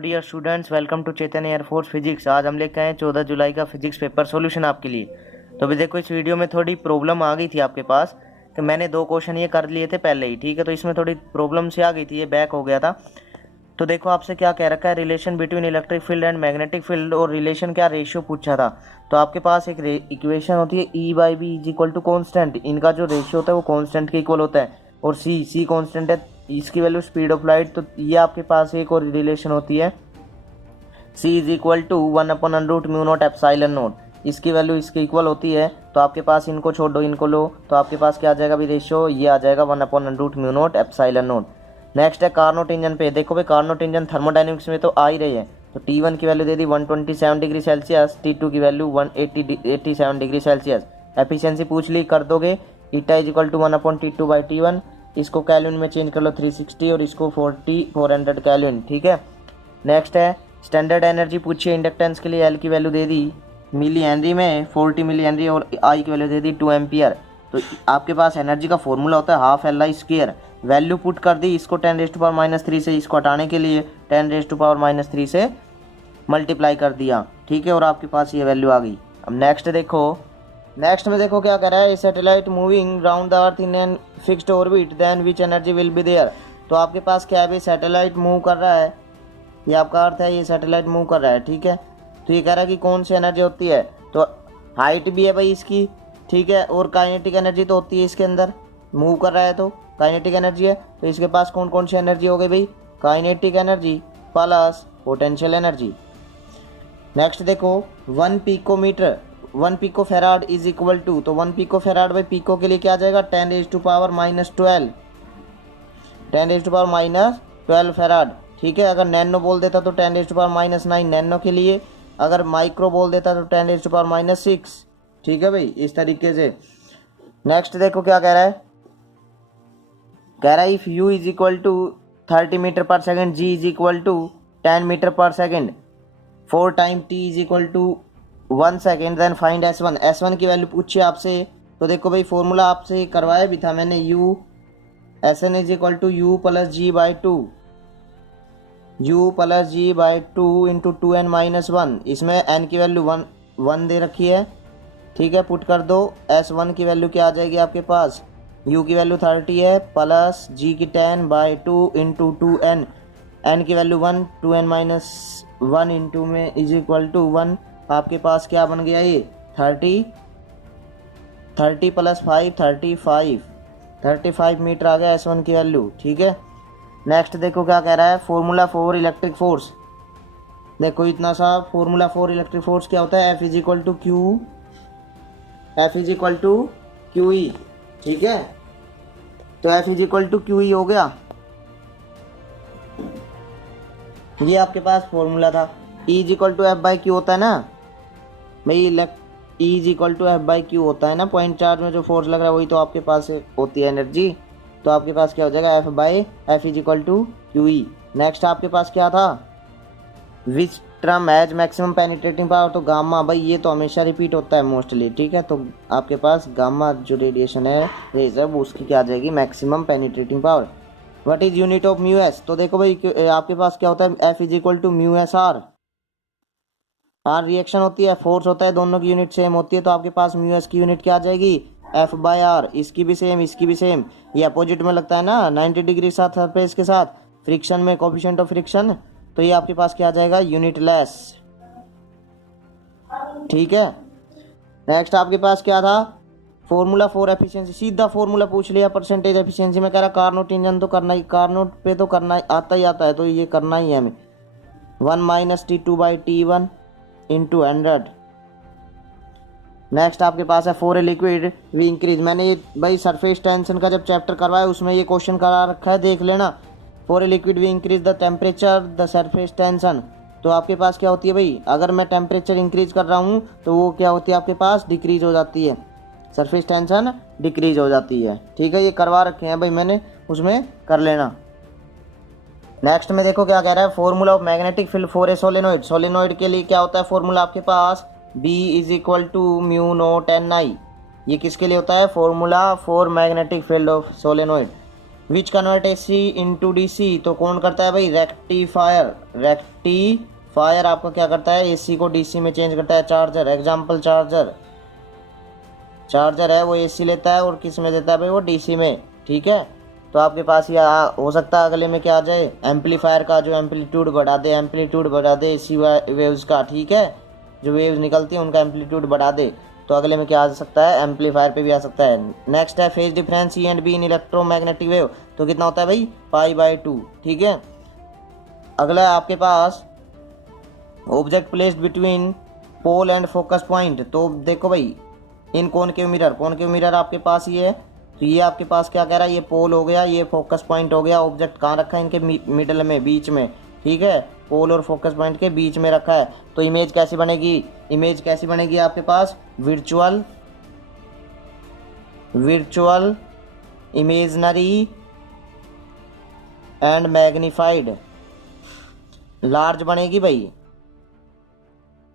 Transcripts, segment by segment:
Dear students, welcome to Chetan air force physics. आज हम लेके आए 14 जुलाई का फिजिक्स पेपर सॉल्यूशन आपके लिए। तो अभी देखो, इस वीडियो में थोड़ी प्रॉब्लम आ गई थी आपके पास कि मैंने 2 क्वेश्चन ये कर लिए थे पहले ही, ठीक है। तो इसमें थोड़ी प्रॉब्लम से आ गई थी, ये बैक हो गया था। तो देखो आपसे क्या कह रखा है, relation between electric field and magnetic field, और रिलेशन क्या रेशियो पूछा था। तो आपके पास एक इक्वेशन होती है E by B is equal to constant. इनका जो रेशियो होता है वो कॉन्स्टेंट के इक्वल होता है, और सी कॉन्स्टेंट है, इसकी वैल्यू स्पीड ऑफ लाइट। तो ये आपके पास एक और रिलेशन होती है C is equal to 1/√μ0 epsilon naught, इसकी वैल्यू इसके इक्वल होती है। तो आपके पास इनको छोड़ दो, इनको लो, तो आपके पास क्या आ जाएगा अभी रेशियो, ये आ जाएगा 1/√μ0 एप्सिलॉन नोट। नेक्स्ट है कार्नोट इंजन पे। देखो भाई, कार्नोट इंजन थर्मोडाइनमिक्स में तो आ ही रही है। तो T1 की वैल्यू दे दी 127 डिग्री सेल्सियस, T2 की वैल्यू 187 डिग्री सेल्सियस। एफिशिएंसी पूछ ली, कर दोगे। Eta is equal to 1/T2/T1, इसको कैल्विन में चेंज कर लो 360, और इसको 400 कैल्विन, ठीक है। नेक्स्ट है स्टैंडर्ड एनर्जी पूछिए इंडक्टेंस के लिए। एल की वैल्यू दे दी मिली हेनरी में 40 मिली हेनरी, और आई की वैल्यू दे दी 2 एम्पियर। तो आपके पास एनर्जी का फॉर्मूला होता है half L I square. Value put कर दी, इसको 10⁻³ से, इसको हटाने के लिए 10⁻³ से मल्टीप्लाई कर दिया, ठीक है, और आपके पास ये वैल्यू आ गई। अब नेक्स्ट देखो, नेक्स्ट में देखो क्या कर रहा है, satellite moving round the earth in an fixed orbit, then which energy will be there. तो आपके पास क्या है भाई, सैटेलाइट मूव कर रहा है, ये आपका अर्थ है, ये सैटेलाइट मूव कर रहा है, ठीक है। तो ये कह रहा है कि कौन सी एनर्जी होती है, तो हाइट भी है भाई इसकी, ठीक है, और काइनेटिक एनर्जी तो होती है इसके अंदर, मूव कर रहा है तो काइनेटिक एनर्जी है। तो इसके पास कौन कौन सी एनर्जी हो गई भाई, kinetic energy plus potential energy. Next देखो, 1 pico farad is equal to, तो 1 पिको फेराड भाई पिको के लिए क्या आ जाएगा, 10⁻⁻12 10⁻⁻12 फेराड, ठीक है। अगर नैनो बोल देता तो 10⁻⁻9 नैनो के लिए, अगर माइक्रो बोल देता तो 10⁻⁻6, ठीक है भाई, इस तरीके से। नेक्स्ट देखो क्या कह रहा है, कह रहा है if u is equal to 30 metre per second, g is equal to 10 metre per second, 4 time t is equal to 1 second, then find S1। S1 की वैल्यू पूछिए आपसे। तो देखो भाई, फॉर्मूला आपसे करवाया भी था मैंने, u Sn is equal to u plus g by 2, u plus g by 2 into 2n-1। इसमें n की वैल्यू 1 दे रखी है, ठीक है, पुट कर दो। S1 की वैल्यू क्या आ जाएगी आपके पास, u की वैल्यू 30 है, प्लस g की 10/2 इंटू 2n, n की वैल्यू 1, 2n-1 इंटू में इज इक्वल टू 1। आपके पास क्या बन गया, ये 30 प्लस 5 35 मीटर आ गया S1 की वैल्यू, ठीक है। नेक्स्ट देखो क्या कह रहा है, फॉर्मूला फॉर इलेक्ट्रिक फोर्स। देखो इतना सा फॉर्मूला फॉर इलेक्ट्रिक फोर्स क्या होता है, F is equal to QE, ठीक है। तो F is equal to QE हो गया, ये आपके पास फॉर्मूला था। E is equal to F/Q होता है ना भाई, E is equal to F/Q होता है ना, पॉइंट चार्ज में जो फोर्स लग रहा है वही तो आपके पास होती है एनर्जी। तो आपके पास क्या हो जाएगा, F is equal to QE। Next आपके पास क्या था, which term has maximum penetrating power, तो गामा भाई, ये तो हमेशा रिपीट होता है मोस्टली, ठीक है। तो आपके पास गामा जो रेडिएशन है रेजर, वो उसकी क्या आ जाएगी, maximum penetrating power. What is unit of μs, तो देखो भाई आपके पास क्या होता है, F is equal to μs/r। R reaction होती है, फोर्स होता है, दोनों की यूनिट सेम होती है। तो आपके पास μs की यूनिट क्या आ जाएगी, F/r। इसकी भी सेम, इसकी भी सेम, ये अपोजिट में लगता है ना 90 डिग्री साथ सरफेस के साथ, फ्रिक्शन में कोफिशिएंट ऑफ फ्रिक्शन। तो ये आपके पास क्या आ जाएगा, यूनिटलेस, ठीक है। नेक्स्ट आपके पास क्या था, फॉर्मूला फॉर एफिशिएंसी, सीधा फॉर्मूला पूछ लिया परसेंटेज एफिशिएंसी में। कह रहा कार्नोट इंजन तो करना ही, कार्नोट पे तो करना ही आता है, तो ये करना ही है हमें, 1 - T2/T1 इंटू 100। नेक्स्ट आपके पास है for a liquid we increase. मैंने ये भाई सरफेस टेंशन का जब चैप्टर करवाया उसमें ये क्वेश्चन करा रखा है, देख लेना। For a liquid we increase the temperature the surface tension. तो आपके पास क्या होती है भाई, अगर मैं टेम्परेचर इंक्रीज कर रहा हूँ तो वो क्या होती है आपके पास, डिक्रीज हो जाती है, सरफेस टेंशन डिक्रीज हो जाती है, ठीक है। ये करवा रखे हैं भाई मैंने, उसमें कर लेना। नेक्स्ट में देखो क्या कह रहा है, formula of magnetic field for a solenoid. Solenoid के लिए क्या होता है फॉर्मूला आपके पास, B is equal to μ0 10I। ये किसके लिए होता है, formula for magnetic field of solenoid. Which convert AC into DC, तो कौन करता है भाई, रेक्टिफायर। रेक्टिफायर आपका क्या करता है, एसी को डीसी में चेंज करता है। चार्जर, एग्जाम्पल चार्जर है वो एसी लेता है और किस में देता है भाई, वो डीसी में। ठीक है, तो आपके पास ये हो सकता है अगले में क्या आ जाए, एम्पलीफायर का जो एम्पलीट्यूड बढ़ा दे एसी वेव्स का। ठीक है, जो वेव्स निकलती हैं उनका एम्पलीट्यूड बढ़ा दे, तो अगले में क्या आ सकता है, एम्पलीफायर पे भी आ सकता है। नेक्स्ट है phase difference E and be in electromagnetic wave, तो कितना होता है भाई, π/2। ठीक है, अगला है आपके पास object placed between pole and focus point. तो देखो भाई, इन कॉनकेव मिरर आपके पास ये है, तो ये आपके पास क्या कह रहा है, ये पोल हो गया, ये फोकस पॉइंट हो गया। ऑब्जेक्ट कहाँ रखा है, इनके मिडल में, बीच में। ठीक है, पोल और फोकस पॉइंट के बीच में रखा है। तो इमेज कैसी बनेगी आपके पास, virtual imaginary and magnified, large बनेगी भाई।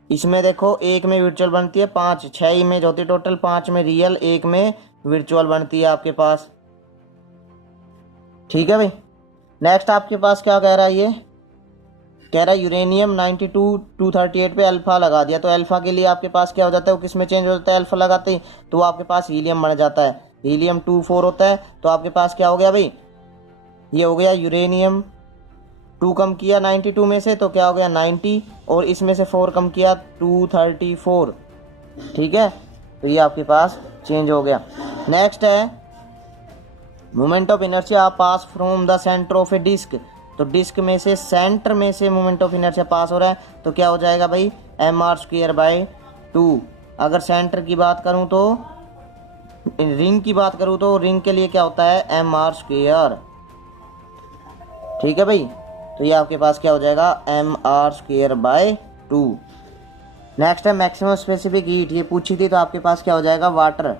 इसमें देखो, एक में वर्चुअल बनती है 5, 6 इमेज होती है टोटल, 5 में रियल, एक में वर्चुअल बनती है आपके पास। ठीक है भाई, नेक्स्ट आपके पास क्या कह रहा है, ये कह रहा है यूरेनियम 92-238 पे अल्फा लगा दिया। तो अल्फा के लिए आपके पास क्या हो जाता है, वो किस में चेंज हो जाता है, अल्फा लगाते ही, तो आपके पास हीलियम बन जाता है। हीलियम 24 होता है, तो आपके पास क्या हो गया भाई, ये हो गया यूरेनियम 2 कम किया 92 में से, तो क्या हो गया 90, और इसमें से 4 कम किया 234। ठीक है, तो ये आपके पास चेंज हो गया। नेक्स्ट है moment of inertia pass from the centre of a disc. तो डिस्क में से, सेंटर में से मोमेंट ऑफ इनर्शिया पास हो रहा है, तो क्या हो जाएगा भाई, mr²/2। अगर सेंटर की बात करूं तो, रिंग की बात करूं तो रिंग के लिए क्या होता है, mr²। ठीक है भाई, तो ये आपके पास क्या हो जाएगा, mr²/2। नेक्स्ट है मैक्सिमम स्पेसिफिक हीट, ये पूछी थी, तो आपके पास क्या हो जाएगा, वाटर।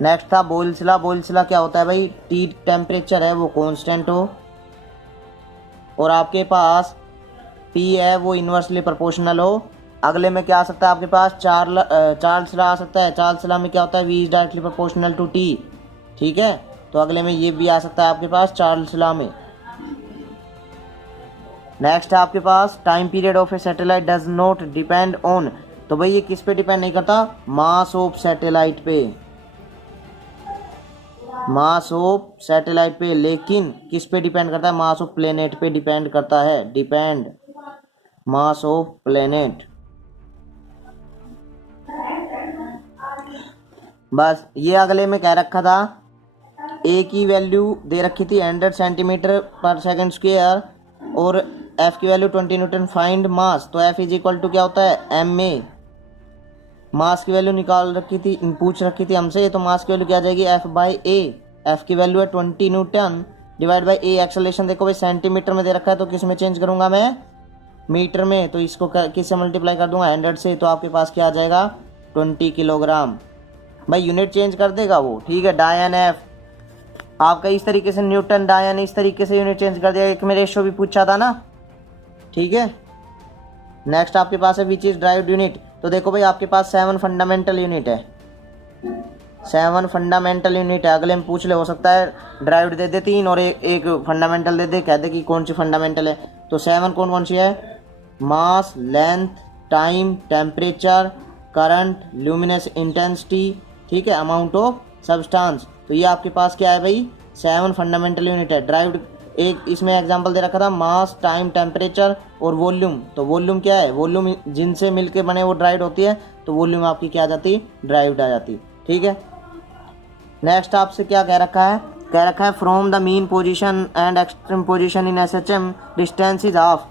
नेक्स्ट था बोल्सला क्या होता है भाई, टी टेम्परेचर है वो कांस्टेंट हो, और आपके पास P है वो इन्वर्सली प्रोपोर्शनल हो। अगले में क्या आ सकता है आपके पास, चार्ल्स लॉ आ सकता है। चार्ल्स लॉ में क्या होता है, V is directly proportional to T। ठीक है, तो अगले में ये भी आ सकता है आपके पास चार्ल्स लॉ में। नेक्स्ट है आपके पास time period of a satellite does not depend on. तो भाई ये किस पे डिपेंड नहीं करता, मास ऑफ सैटेलाइट पे, मास ऑफ सैटेलाइट पे, लेकिन किस पे डिपेंड करता है, मास ऑफ प्लेनेट पे डिपेंड करता है। Depend mass of planet. बस ये अगले में कह रखा था, ए की वैल्यू दे रखी थी 100 सेंटीमीटर पर सेकंड स्क्वायर, और एफ की वैल्यू 20 न्यूटन। फाइंड मास, तो एफ इज इक्वल टू क्या होता है, एम ए। मास की वैल्यू निकाल रखी थी, पूछ रखी थी हमसे, तो मास की वैल्यू क्या आ जाएगी, F/A। एफ की वैल्यू है 20 Newton divide by A. Acceleration देखो भाई सेंटीमीटर में दे रखा है, तो किस में चेंज करूंगा मैं, मीटर में। तो इसको किस से मल्टीप्लाई कर दूंगा, 100 से, तो आपके पास क्या आ जाएगा, 20 किलोग्राम। भाई यूनिट चेंज कर देगा वो। ठीक है, डायन एफ आपका इस तरीके से, न्यूटन डायन इस तरीके से यूनिट चेंज कर दिया। एक में रेशो भी पूछा था ना। ठीक है, नेक्स्ट आपके पास है विच इज ड्राइव्ड यूनिट। तो देखो भाई आपके पास 7 फंडामेंटल यूनिट है, 7 फंडामेंटल यूनिट है। अगले में पूछ ले, हो सकता है ड्राइव्ड दे दे 3 और एक फंडामेंटल दे दे, कह दे कि कौन सी फंडामेंटल है। तो 7 कौन सी है, mass, length, time, temperature, current, luminous intensity, ठीक है, अमाउंट ऑफ सब्सटेंस। तो ये आपके पास क्या है भाई, 7 फंडामेंटल यूनिट है। ड्राइव्ड, एक इसमें एग्जांपल दे रखा था, मास, टाइम, टेम्परेचर और वॉल्यूम। तो वॉल्यूम क्या है, वॉल्यूम जिनसे मिलके बने वो ड्राइव्ड होती है, तो वॉल्यूम आपकी क्या आ जाती है, ड्राइव्ड आ जाती है। ठीक है, नेक्स्ट आपसे क्या कह रखा है, कह रखा है from the mean position and extreme position in SHM distance is half.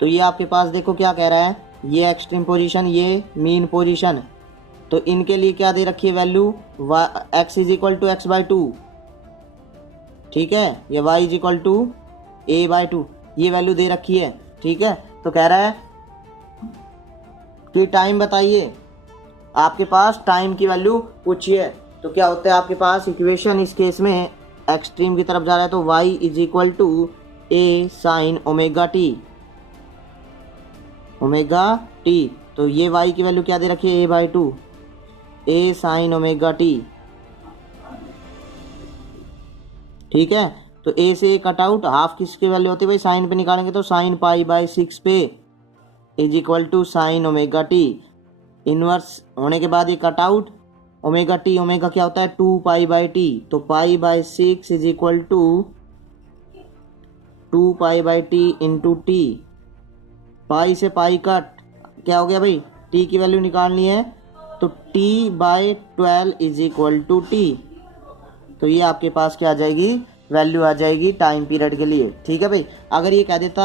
तो ये आपके पास देखो क्या कह रहा है, ये एक्सट्रीम पोजीशन, ये मीन पोजीशन, तो इनके लिए क्या दे रखी है value, x is equal to x/2। ठीक है, ये y is equal to a/2, ये वैल्यू दे रखी है। ठीक है, तो कह रहा है कि टाइम बताइए, आपके पास टाइम की वैल्यू पूछिए। तो क्या होता है आपके पास इक्वेशन, इस केस में एक्सट्रीम की तरफ जा रहा है, तो y is equal to a sine omega T, omega T. तो ये y की वैल्यू क्या दे रखी है, a/2, a sine omega T. ठीक है। तो ए से ए कट आउट, हाफ किसके वैल्यू होती है भाई, साइन पे निकालेंगे तो साइन पाई बाय 6 पे is equal to sine omega t. Inverse होने के बाद ये cut out, omega T, omega क्या होता है 2 पाई बाय टी, तो pi by 6 is equal to 2 pi by t into t. Pi से पाई कट, क्या हो गया भाई, टी की वैल्यू निकालनी है तो T by 12 is equal to T. तो ये आपके पास क्या आ जाएगी, वैल्यू आ जाएगी टाइम पीरियड के लिए। ठीक है भाई। अगर ये कह देता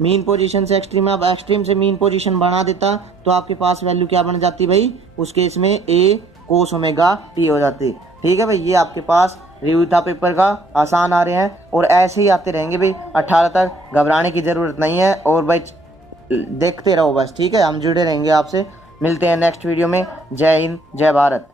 मीन पोजीशन से एक्सट्रीम, अब एक्सट्रीम से मीन पोजीशन बना देता तो आपके पास वैल्यू क्या बन जाती भाई, उस केस में ए कोस ओमेगा टी हो जाती। ठीक है भाई। ये आपके पास रिव्यू था पेपर का, आसान आ रहे हैं और ऐसे ही आते रहेंगे भाई 18 तक, घबराने की ज़रूरत नहीं है। और भाई देखते रहो बस, ठीक है। हम जुड़े रहेंगे आपसे, मिलते हैं नेक्स्ट वीडियो में। जय हिंद, जय भारत।